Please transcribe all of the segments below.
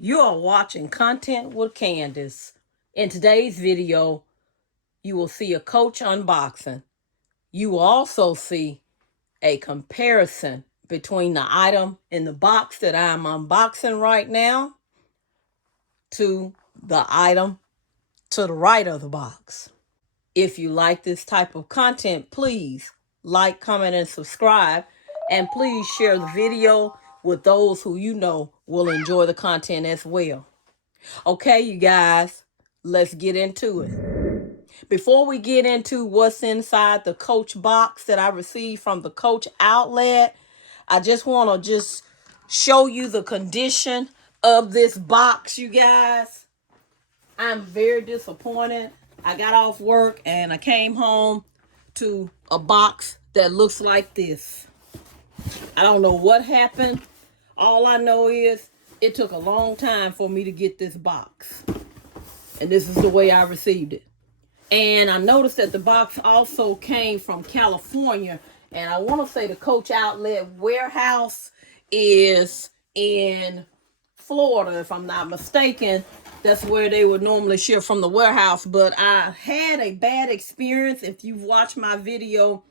You are watching Content with Candace. In today's video, you will see a Coach unboxing. You will also see a comparison between the item in the box that I'm unboxing right now to the item to the right of the box. If you like this type of content, please like, comment, and subscribe. And please share the video with those who you know will enjoy the content as well. Okay, you guys, let's get into it. Before we get into what's inside the Coach box that I received from the Coach outlet, I just want to show you the condition of this box, you guys. I'm very disappointed. I got off work and I came home to a box that looks like this. I don't know what happened. All I know is it took a long time for me to get this box. And this is the way I received it. And I noticed that the box also came from California. And I want to say the Coach outlet warehouse is in Florida, if I'm not mistaken. That's where they would normally ship from the warehouse. But I had a bad experience. If you've watched my video,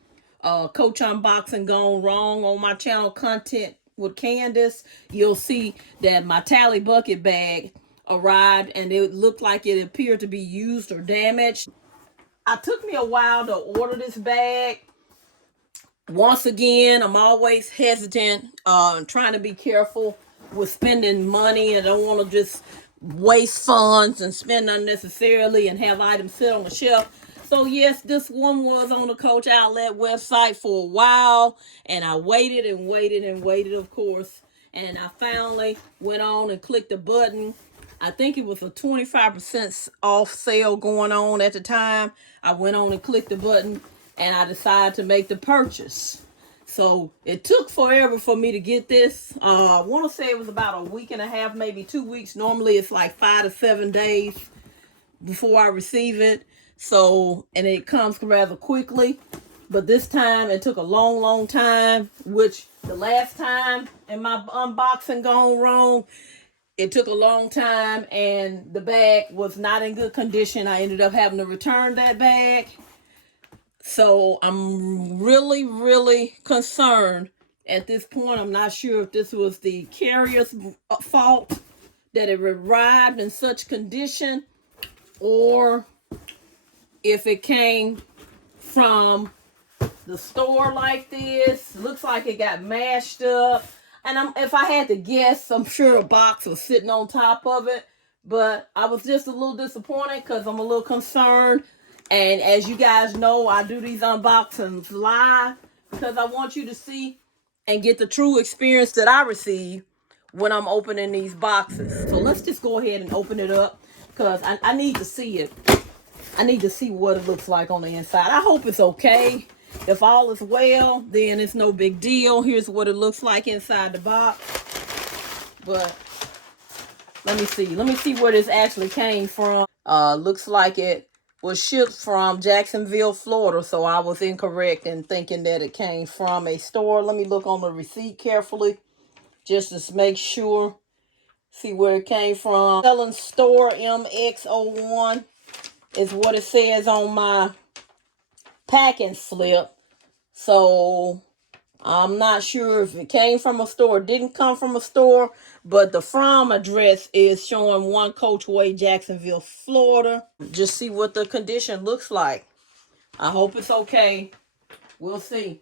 Coach Unboxing Gone Wrong on my channel, Content with Candace, you'll see that my tally bucket bag arrived and it looked like it appeared to be used or damaged. It took me a while to order this bag. Once again, I'm always hesitant, trying to be careful with spending money. I don't want to just waste funds and spend unnecessarily and have items sit on the shelf. So yes, this one was on the Coach outlet website for a while, and I waited and waited and waited, of course, and I finally went on and clicked the button. I think it was a 25% off sale going on at the time. I went on and clicked the button and I decided to make the purchase. So it took forever for me to get this. I want to say it was about a week and a half, maybe 2 weeks. Normally it's like 5 to 7 days before I receive it. So, and it comes rather quickly. But this time it took a long time, which the last time in my unboxing gone wrong, it took a long time and the bag was not in good condition. I ended up having to return that bag. So I'm really concerned at this point. I'm not sure if this was the carrier's fault that it arrived in such condition or if it came from the store like this. Looks like it got mashed up. And if I had to guess, I'm sure a box was sitting on top of it. But I was just a little disappointed because I'm a little concerned. And as you guys know, I do these unboxings live because I want you to see and get the true experience that I receive when I'm opening these boxes. So let's just go ahead and open it up because I need to see it. I need to see what it looks like on the inside. I hope it's okay. If all is well, then it's no big deal. Here's what it looks like inside the box. But let me see. Let me see where this actually came from. Looks like it was shipped from Jacksonville, Florida. So I was incorrect in thinking that it came from a store. Let me look on the receipt carefully just to make sure. See where it came from. Selling store MX01 is what it says on my packing slip. So I'm not sure if it came from a store or didn't come from a store, but the from address is showing 1 Coach Way, Jacksonville, Florida. Just see what the condition looks like. I hope it's okay. We'll see.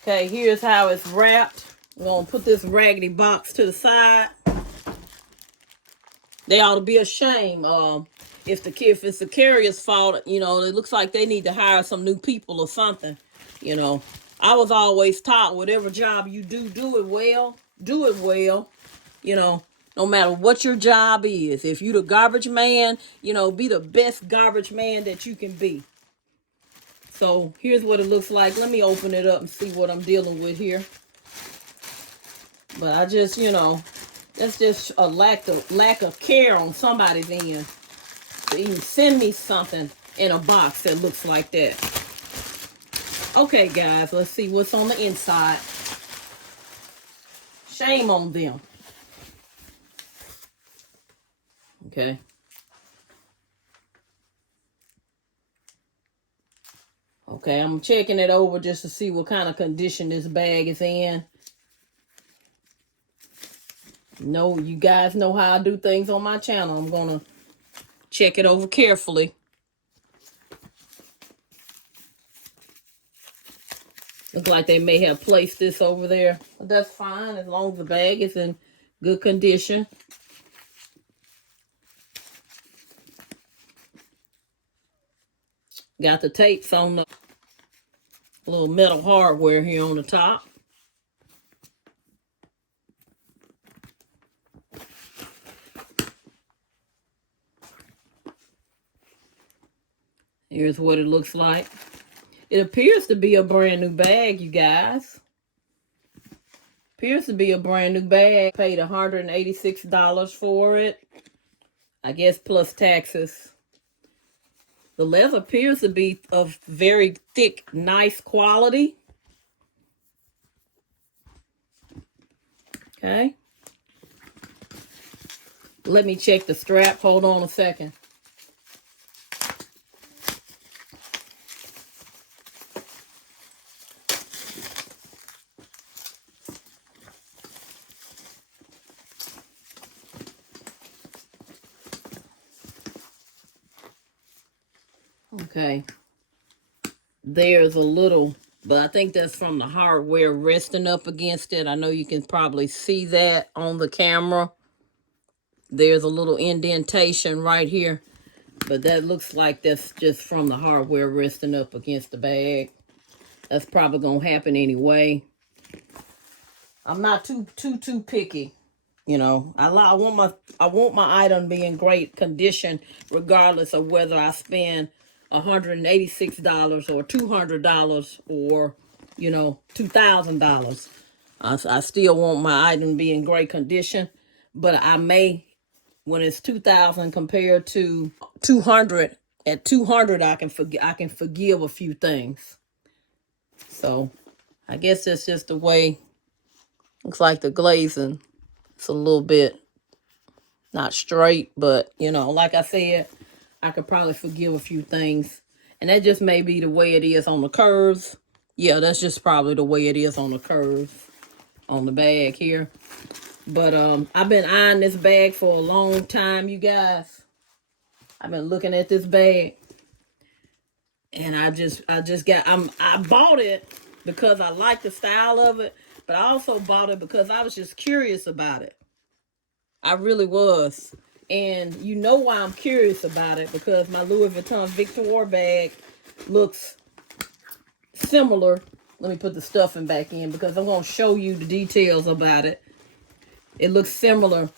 Okay, here's how it's wrapped. We're going to put this raggedy box to the side. They ought to be ashamed. If it's the carrier's fault, you know, it looks like they need to hire some new people or something. You know, I was always taught whatever job you do, do it well. Do it well. You know, no matter what your job is. If you're the garbage man, you know, be the best garbage man that you can be. So here's what it looks like. Let me open it up and see what I'm dealing with here. But I just, you know, that's just a lack of care on somebody's end to even send me something in a box that looks like that. Okay, guys, let's see what's on the inside. Shame on them. Okay. Okay, I'm checking it over just to see what kind of condition this bag is in. No, you guys know how I do things on my channel. I'm gonna check it over carefully. Looks like they may have placed this over there. But that's fine as long as the bag is in good condition. Got the tapes on the little metal hardware here on the top. Here's what it looks like. It appears to be a brand new bag, you guys. Appears to be a brand new bag. Paid $186 for it. I guess plus taxes. The leather appears to be of very thick, nice quality. Okay. Let me check the strap. Hold on a second. Okay. There's a little, but I think that's from the hardware resting up against it. I know you can probably see that on the camera. There's a little indentation right here, but that looks like that's just from the hardware resting up against the bag. That's probably gonna happen anyway. I'm not too picky. You know, I want my item to be in great condition, regardless of whether I spend $186 or $200 or, you know, $2,000. I still want my item to be in great condition, but I may, when it's 2,000 compared to 200, at 200 I can forgive a few things. So I guess that's just the way. Looks like the glazing. It's a little bit not straight, but, you know, like I said, I could probably forgive a few things. And that just may be the way it is on the curves. Yeah, that's just probably the way it is on the curves on the bag here. But I've been eyeing this bag for a long time, you guys. I've been looking at this bag. And I bought it because I like the style of it, but I also bought it because I was just curious about it. I really was. And you know why I'm curious about it, because my Louis Vuitton Victoire bag looks similar. Let me put the stuffing back in because I'm going to show you the details about it. It looks similar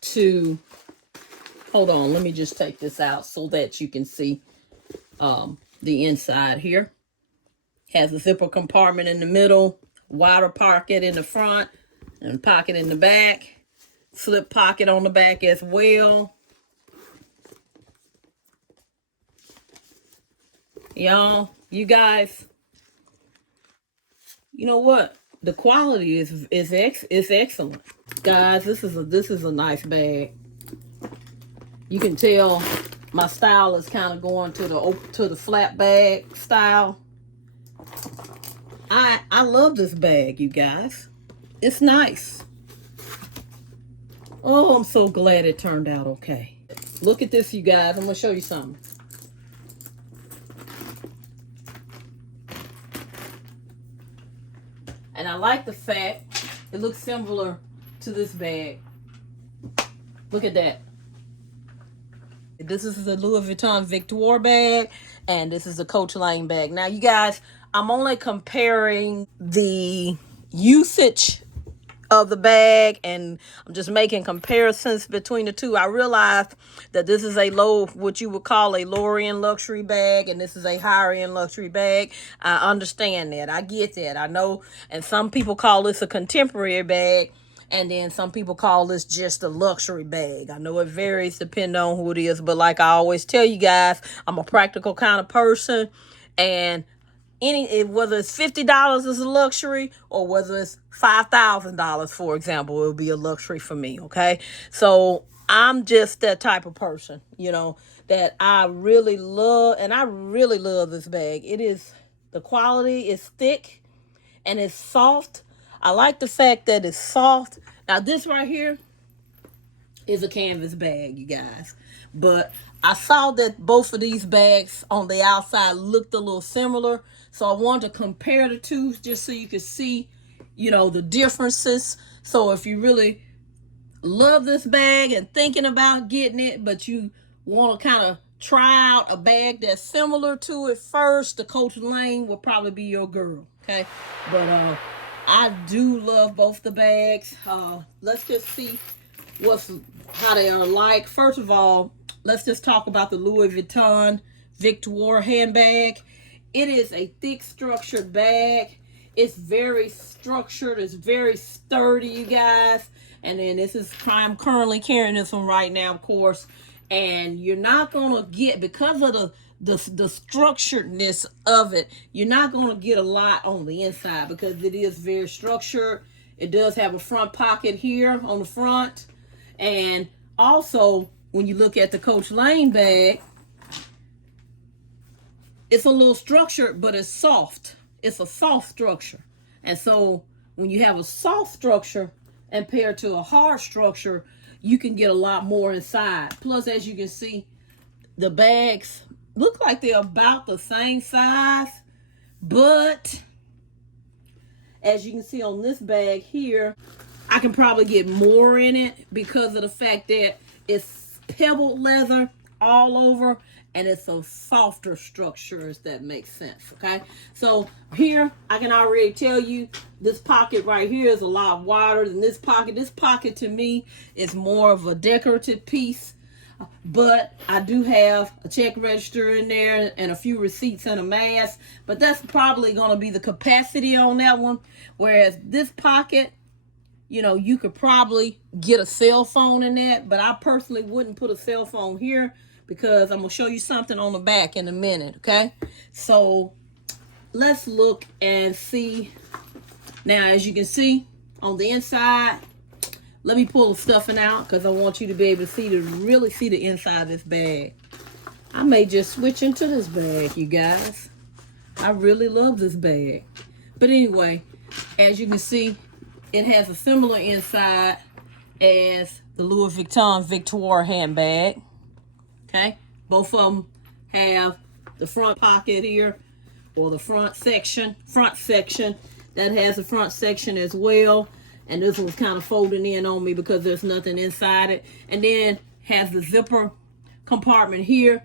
to, hold on, let me just take this out so that you can see the inside here. Has a zipper compartment in the middle, wider pocket in the front, and pocket in the back. Slip pocket on the back as well. Y'all, you guys, you know what? The quality is excellent. Guys, this is a nice bag. You can tell my style is kind of going to the flat bag style. I love this bag, you guys. It's nice. Oh, I'm so glad it turned out okay. Look at this, you guys. I'm going to show you something. And I like the fact it looks similar to this bag. Look at that. This is the Louis Vuitton Victoire bag, and this is the Coach Lane bag. Now, you guys, I'm only comparing the usage of the bag, and I'm just making comparisons between the two. I realized that this is a what you would call a lower end luxury bag, and this is a higher end luxury bag. I understand that. I get that. I know, and some people call this a contemporary bag, and then some people call this just a luxury bag. I know it varies depending on who it is, but like I always tell you guys, I'm a practical kind of person, and whether it's $50 is a luxury or whether it's $5,000, for example, it would be a luxury for me. Okay, so I'm just that type of person, that I really love, and I really love this bag. The quality is thick and it's soft. I like the fact that it's soft. Now this right here is a canvas bag, you guys. But I saw that both of these bags on the outside looked a little similar. So I wanted to compare the two just so you could see, the differences. So if you really love this bag and thinking about getting it, but you want to kind of try out a bag that's similar to it first, the Coach Lane will probably be your girl. Okay. But I do love both the bags. Let's just see how they are like. First of all, let's just talk about the Louis Vuitton Victoire handbag. It is a thick, structured bag. It's very structured. It's very sturdy, you guys. And then I'm currently carrying this one right now, of course. And you're not gonna get, because of the structuredness of it, you're not gonna get a lot on the inside because it is very structured. It does have a front pocket here on the front. And also, when you look at the Coach Lane bag, it's a little structured, but it's soft. It's a soft structure. And so when you have a soft structure and compared to a hard structure, you can get a lot more inside. Plus, as you can see, the bags look like they're about the same size, but as you can see on this bag here, I can probably get more in it because of the fact that it's pebbled leather all over and it's a softer structure, if that makes sense. Okay, so here I can already tell you this pocket right here is a lot wider than this pocket. This pocket to me is more of a decorative piece, but I do have a check register in there and a few receipts and a mask, but that's probably going to be the capacity on that one. Whereas this pocket, you could probably get a cell phone in that, but I personally wouldn't put a cell phone here because I'm going to show you something on the back in a minute, okay? So let's look and see. Now, as you can see on the inside, let me pull the stuffing out because I want you to be able to really see the inside of this bag. I may just switch into this bag, you guys. I really love this bag. But anyway, as you can see, it has a similar inside as the Louis Vuitton Victoire handbag. Okay, both of them have the front pocket here, or the front section that has a front section as well. And this one's kind of folding in on me because there's nothing inside it. And then has the zipper compartment here.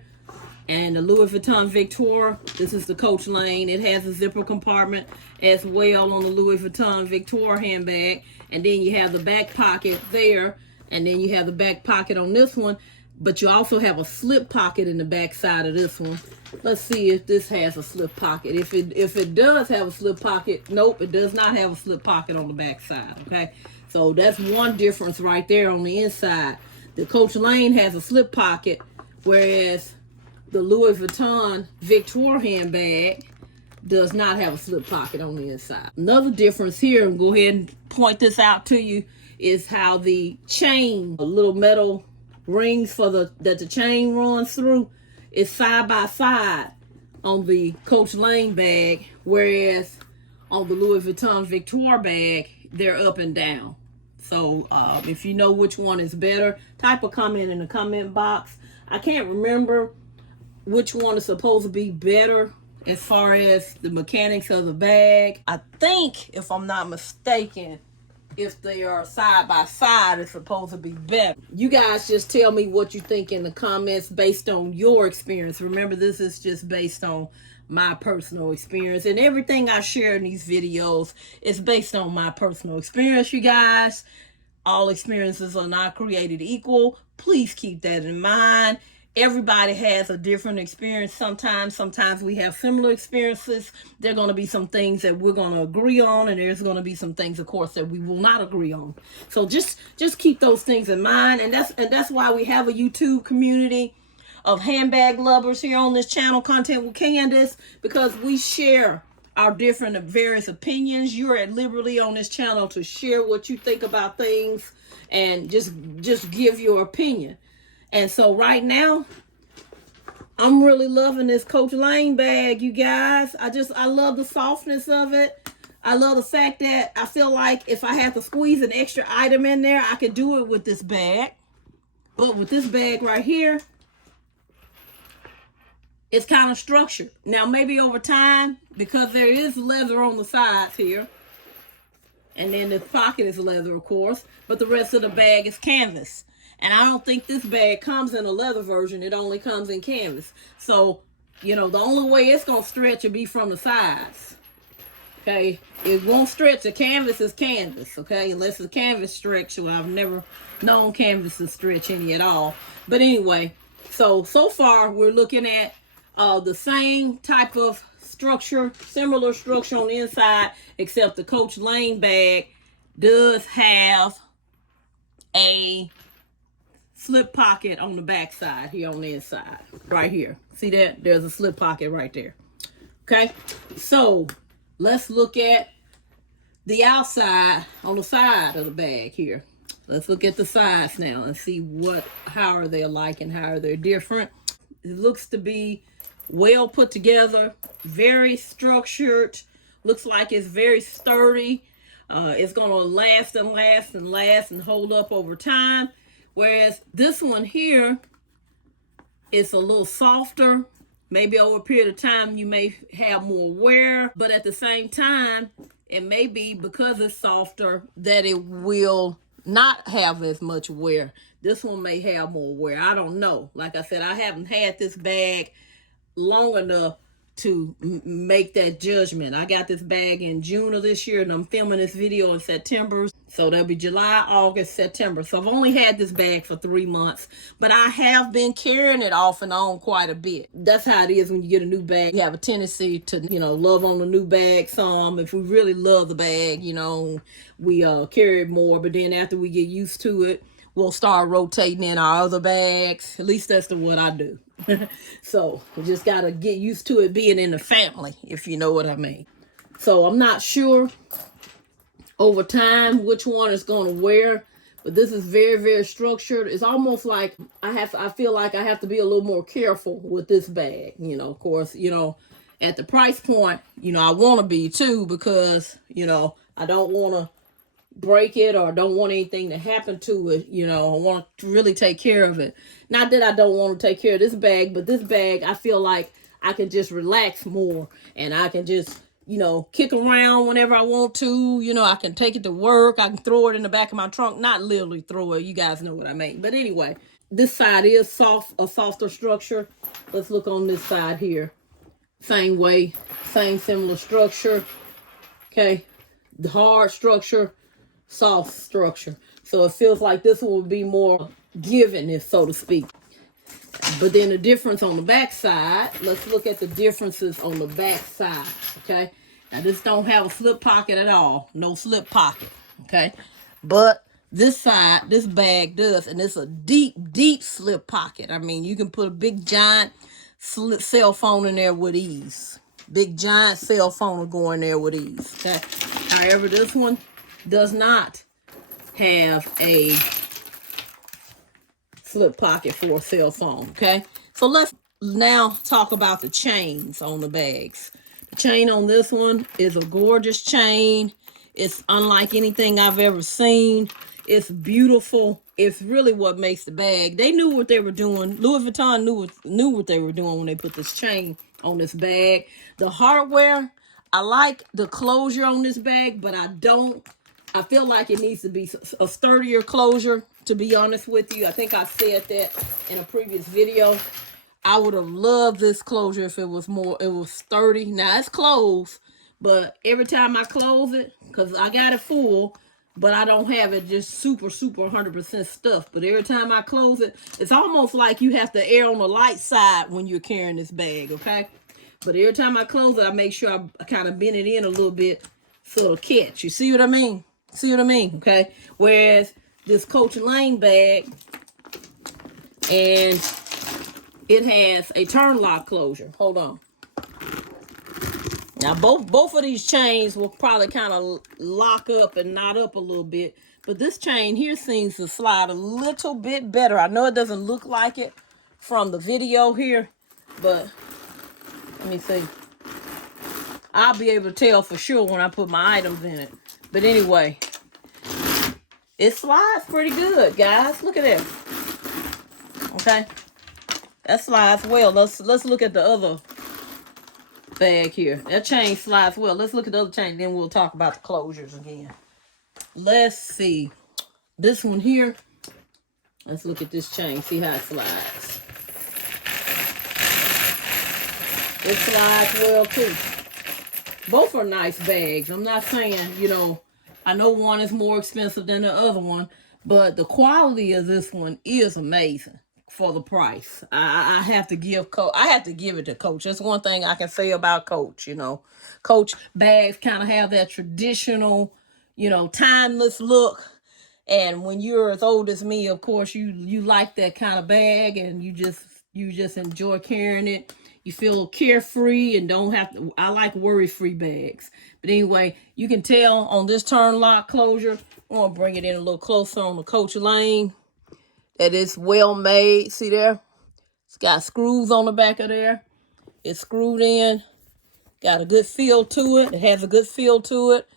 And the Louis Vuitton Victoire, this is the Coach Lane. It has a zipper compartment as well on the Louis Vuitton Victoire handbag. And then you have the back pocket there. And then you have the back pocket on this one. But you also have a slip pocket in the back side of this one. Let's see if this has a slip pocket. If it does have a slip pocket, nope, it does not have a slip pocket on the back side, okay? So that's one difference right there on the inside. The Coach Lane has a slip pocket, whereas the Louis Vuitton Victoire handbag does not have a slip pocket on the inside. Another difference here, and go ahead and point this out to you, is how the chain, a little metal rings that the chain runs through, is side by side on the Coach Lane bag, whereas on the Louis Vuitton Victoire bag, they're up and down. So if you know which one is better, type a comment in the comment box. I can't remember which one is supposed to be better as far as the mechanics of the bag. I think, if I'm not mistaken, if they are side by side, it's supposed to be better. You guys just tell me what you think in the comments based on your experience. Remember, this is just based on my personal experience, and everything I share in these videos is based on my personal experience, you guys. All experiences are not created equal. Please keep that in mind. Everybody has a different experience. Sometimes we have similar experiences. There are going to be some things that we're going to agree on, and there's going to be some things, of course, that we will not agree on. So just keep those things in mind, and that's why we have a YouTube community of handbag lovers here on this channel, Content with Candace, because we share our different various opinions. You're at liberty on this channel to share what you think about things and just give your opinion. And so right now, I'm really loving this Coach Lane bag, you guys. I love the softness of it. I love the fact that I feel like if I have to squeeze an extra item in there, I could do it with this bag. But with this bag right here, it's kind of structured. Now, maybe over time, because there is leather on the sides here, and then the pocket is leather, of course, but the rest of the bag is canvas. And I don't think this bag comes in a leather version. It only comes in canvas. So, you know, the only way it's going to stretch will be from the sides. Okay? It won't stretch. The canvas is canvas, okay? Unless the canvas stretch. Well, I've never known canvas to stretch any at all. But anyway, so far we're looking at the same type of structure, similar structure on the inside, except the Coach Lane bag does have a slip pocket on the back side here on the inside, right here. See that? There's a slip pocket right there. Okay, so let's look at the outside on the side of the bag here. Let's look at the sides now and see how are they alike and how are they different. It looks to be well put together, very structured, looks like it's very sturdy. It's going to last and last and last and hold up over time. Whereas this one here is a little softer. Maybe over a period of time you may have more wear, but at the same time, it may be because it's softer that it will not have as much wear. This one may have more wear. I don't know. Like I said, I haven't had this bag long enough to make that judgment. I got this bag in June of this year, and I'm filming this video in September. So that'll be July, August, September. So I've only had this bag for 3 months, but I have been carrying it off and on quite a bit. That's how it is when you get a new bag. You have a tendency to, you know, love on the new bag some. If we really love the bag, you know, we carry it more. But then after we get used to it, we'll start rotating in our other bags. At least that's what I do. So we just got to get used to it being in the family, if you know what I mean. So I'm not sure over time which one is going to wear, but this is very, very structured. It's almost like I feel like I have to be a little more careful with this bag. You know, of course, you know, at the price point, you know, I want to be too, because, you know, I don't want to break it or don't want anything to happen to it. You know, I want to really take care of it. Not that I don't want to take care of this bag, but this bag, I feel like I can just relax more, and I can just, you know, kick around whenever I want to. You know, I can take it to work. I can throw it in the back of my trunk. Not literally throw it. You guys know what I mean. But anyway, this side is a softer structure. Let's look on this side here. Same way, same similar structure. Okay, the hard structure, soft structure. So it feels like this one would be more giving, if so to speak. But then the difference on the back side, let's look at the differences on the back side. Okay, now this don't have a slip pocket at all. No slip pocket. Okay, but this side, this bag does, and it's a deep slip pocket. I mean, you can put a big giant cell phone in there with ease. Big giant cell phone will go in there with ease. Okay, however, this one does not have a slip pocket for a cell phone. Okay, so let's now talk about the chains on the bags. The chain on this one is a gorgeous chain. It's unlike anything I've ever seen. It's beautiful. It's really what makes the bag. They knew what they were doing. Louis Vuitton knew what they were doing when they put this chain on this bag. The hardware, I like the closure on this bag, but I feel like it needs to be a sturdier closure, to be honest with you. I think I said that in a previous video. I would have loved this closure if it was sturdy. Now it's closed, but every time I close it, because I got it full, but I don't have it just super 100% stuffed. But every time I close it, it's almost like you have to err on the light side when you're carrying this bag, okay? But every time I close it, I make sure I kind of bend it in a little bit so it'll catch. You see what I mean? See what I mean? Okay. Whereas this Coach Lane bag, and it has a turn lock closure. Hold on. Now, both of these chains will probably kind of lock up and knot up a little bit. But this chain here seems to slide a little bit better. I know it doesn't look like it from the video here, but let me see. I'll be able to tell for sure when I put my items in it. But anyway, it slides pretty good, guys. Look at this. Okay, that slides well. Let's look at the other bag here. That chain slides well. Let's look at the other chain, then we'll talk about the closures again. Let's see. This one here. Let's look at this chain. See how it slides. It slides well too. Both are nice bags. I'm not saying, you know, I know one is more expensive than the other one, but the quality of this one is amazing for the price. I have to give it to Coach. That's one thing I can say about Coach. You know, Coach bags kind of have that traditional, you know, timeless look. And when you're as old as me, of course, you like that kind of bag, and you just enjoy carrying it. You feel carefree and don't have to. I like worry-free bags. But anyway, you can tell on this turn lock closure. I'm gonna bring it in a little closer on the Coach lane. That is well made. See there? It's got screws on the back of there. It's screwed in. Got a good feel to it. It has a good feel to it.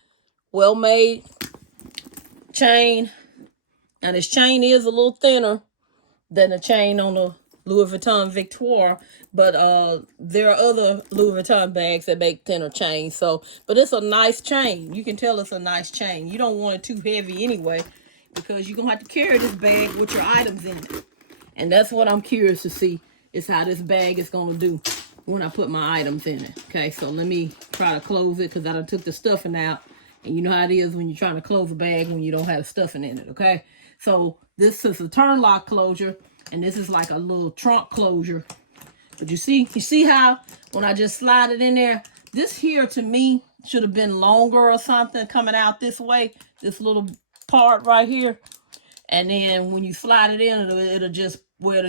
Well made chain. Now this chain is a little thinner than the chain on the Louis Vuitton Victoire, but there are other Louis Vuitton bags that make thinner chains. So, but it's a nice chain. You can tell it's a nice chain. You don't want it too heavy anyway, because you're gonna have to carry this bag with your items in it. And that's what I'm curious to see, is how this bag is gonna do when I put my items in it. Okay, so let me try to close it, because I done took the stuffing out. And you know how it is when you're trying to close a bag when you don't have stuffing in it, okay? So this is a turn lock closure, and this is like a little trunk closure. But you see how when I just slide it in there, this here to me should have been longer or something coming out this way, this little part right here. And then when you slide it in, it'll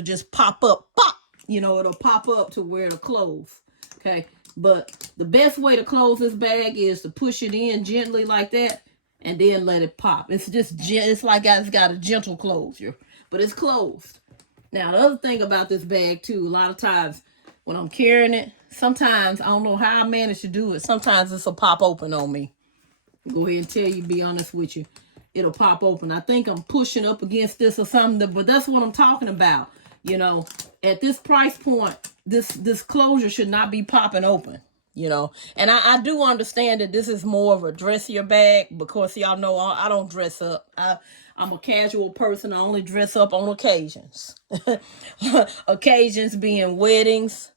just pop up, pop. You know, it'll pop up to where it'll close. Okay, but the best way to close this bag is to push it in gently like that, and then let it pop. It's like it's got a gentle closure, but it's closed. Now, the other thing about this bag too, a lot of times when I'm carrying it, sometimes I don't know how I manage to do it. Sometimes this will pop open on me. Go ahead and tell you, be honest with you, it'll pop open. I think I'm pushing up against this or something, but that's what I'm talking about. You know, at this price point, this closure should not be popping open. You know, and I do understand that this is more of a dressier bag, because y'all know I don't dress up. I'm a casual person. I only dress up on occasions. Occasions being weddings,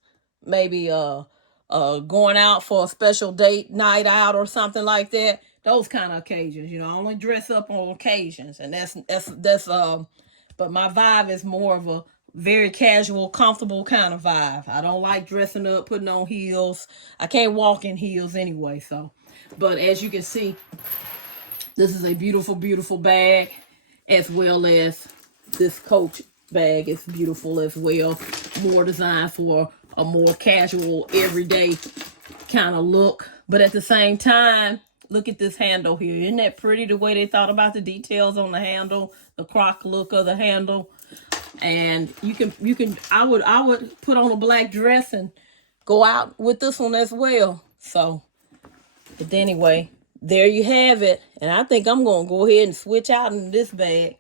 maybe going out for a special date night out or something like that. Those kind of occasions, you know, I only dress up on occasions, and that's but my vibe is more of a very casual, comfortable kind of vibe. I don't like dressing up, putting on heels. I can't walk in heels anyway, so. But as you can see, this is a beautiful, beautiful bag, as well as this Coach bag is beautiful as well. More designed for a more casual, everyday kind of look. But at the same time, look at this handle here. Isn't that pretty, the way they thought about the details on the handle, the croc look of the handle? And I would put on a black dress and go out with this one as well. So, but anyway, there you have it. And I think I'm going to go ahead and switch out in this bag.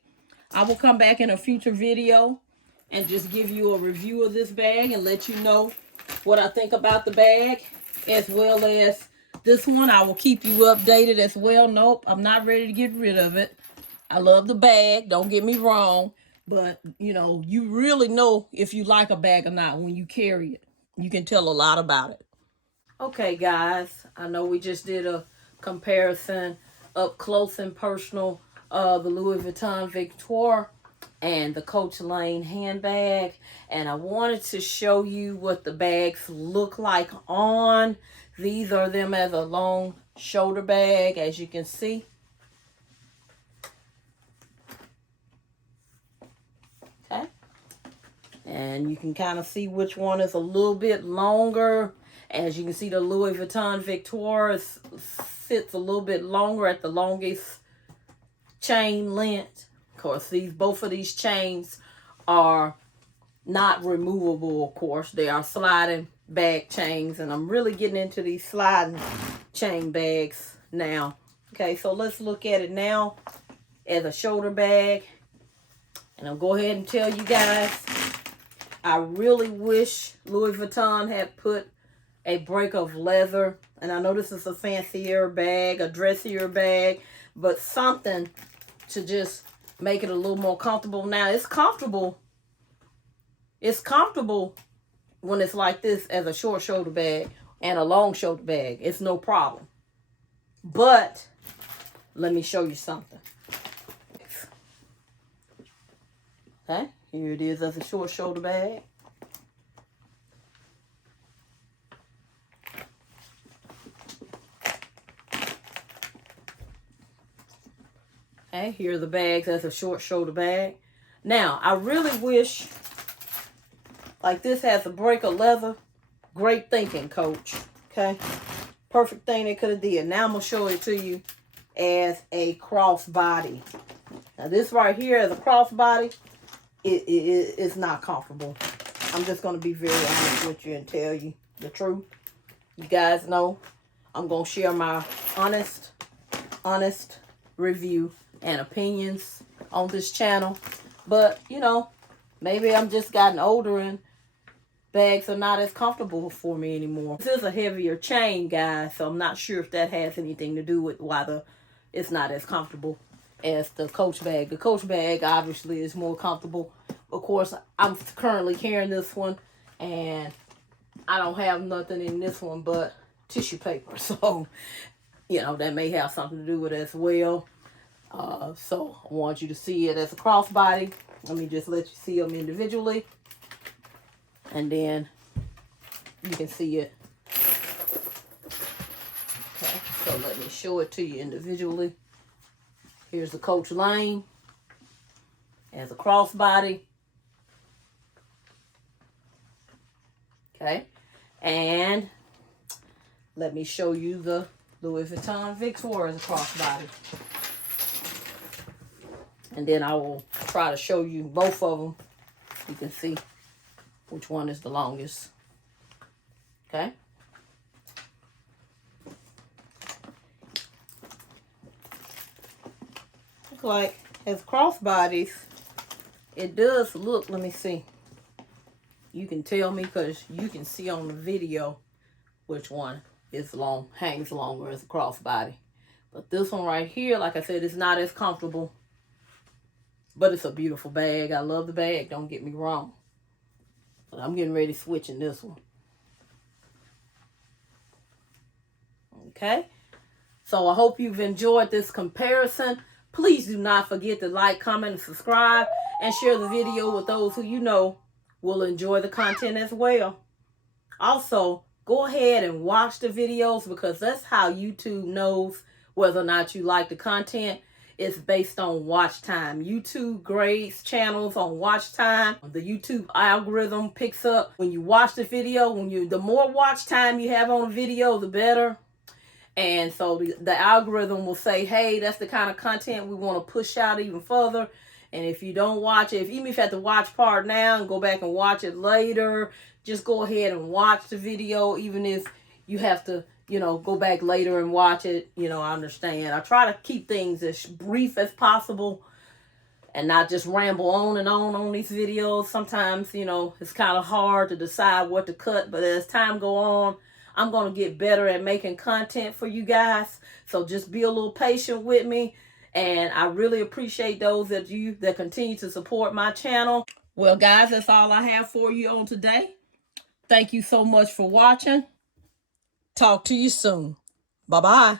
I will come back in a future video and just give you a review of this bag and let you know what I think about the bag, as well as this one. I will keep you updated as well. Nope, I'm not ready to get rid of it. I love the bag, don't get me wrong. But, you know, you really know if you like a bag or not when you carry it. You can tell a lot about it. Okay, guys, I know we just did a comparison up close and personal of the Louis Vuitton Victoire and the Coach Lane handbag. And I wanted to show you what the bags look like on. These are them as a long shoulder bag, as you can see. Okay. And you can kind of see which one is a little bit longer. As you can see, the Louis Vuitton Victoire sits a little bit longer at the longest chain length. Of course, both of these chains are not removable, of course. They are sliding bag chains, and I'm really getting into these sliding chain bags now. Okay, so let's look at it now as a shoulder bag. And I'll go ahead and tell you guys, I really wish Louis Vuitton had put a break of leather. And I know this is a fancier bag, a dressier bag, but something to just make it a little more comfortable. Now, it's comfortable. It's comfortable when it's like this as a short shoulder bag and a long shoulder bag. It's no problem. But let me show you something. Okay, here it is as a short shoulder bag. Okay, here are the bags as a short shoulder bag. Now, I really wish, like this has a break of leather. Great thinking, coach. Okay, perfect thing they could have did. Now I'm going to show it to you as a crossbody. Now, this right here as a crossbody, it is not comfortable. I'm just going to be very honest with you and tell you the truth. You guys know I'm going to share my honest review and opinions on this channel. But, you know, maybe I'm just gotten older and bags are not as comfortable for me anymore. This is a heavier chain, guys, so I'm not sure if that has anything to do with why it's not as comfortable as the Coach bag. The Coach bag obviously is more comfortable. Of course, I'm currently carrying this one, and I don't have nothing in this one but tissue paper. So, you know, that may have something to do with it as well. So I want you to see it as a crossbody. Let me just let you see them individually, and then you can see it. Okay, so let me show it to you individually. Here's the Coach Lane as a crossbody. Okay, and let me show you the Louis Vuitton Victoire as a crossbody. And then I will try to show you both of them. You can see which one is the longest. Okay. Look like as crossbodies, it does look, let me see. You can tell me because you can see on the video which one is long, hangs longer as a crossbody. But this one right here, like I said, it's not as comfortable. But it's a beautiful bag. I love the bag, don't get me wrong. But I'm getting ready to switch in this one. Okay. So I hope you've enjoyed this comparison. Please do not forget to like, comment, and subscribe. And share the video with those who you know will enjoy the content as well. Also, go ahead and watch the videos because that's how YouTube knows whether or not you like the content. It's based on watch time. YouTube grades channels on watch time. The YouTube algorithm picks up when you watch the video. The more watch time you have on a video, the better. And so the algorithm will say, hey, that's the kind of content we want to push out even further. And if you don't watch it, even if you have to watch part now and go back and watch it later, just go ahead and watch the video, even if you have to, you know, go back later and watch it. You know, I understand. I try to keep things as brief as possible and not just ramble on and on these videos. Sometimes, you know, it's kind of hard to decide what to cut, but as time go on, I'm going to get better at making content for you guys. So just be a little patient with me. And I really appreciate those that continue to support my channel. Well, guys, that's all I have for you on today. Thank you so much for watching. Talk to you soon. Bye-bye.